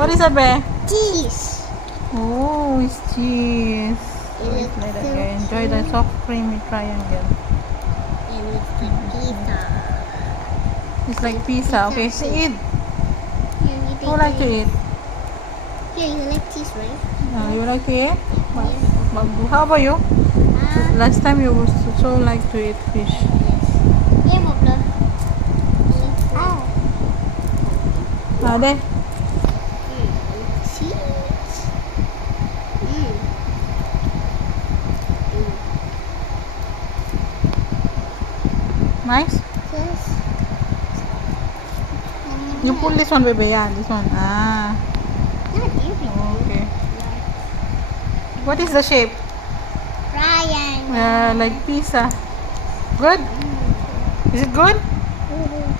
What is that, Be? Cheese. Oh, it's cheese. So It it's like looks that. so Enjoy the cute. soft creamy triangle. And it's like pizza. It's like pizza. Okay, so eat. Here, we Who like to eat? Here, you like cheese, right? You like to eat? Yes. Babu, how about you? Last time you was so like to eat fish. Yeah, Pablo. Then Cheese. nice. Yes. You pull this one, baby. Yeah, this one. Ah, Not everything. okay. What is the shape? Triangle. Like pizza. Good. Is it good?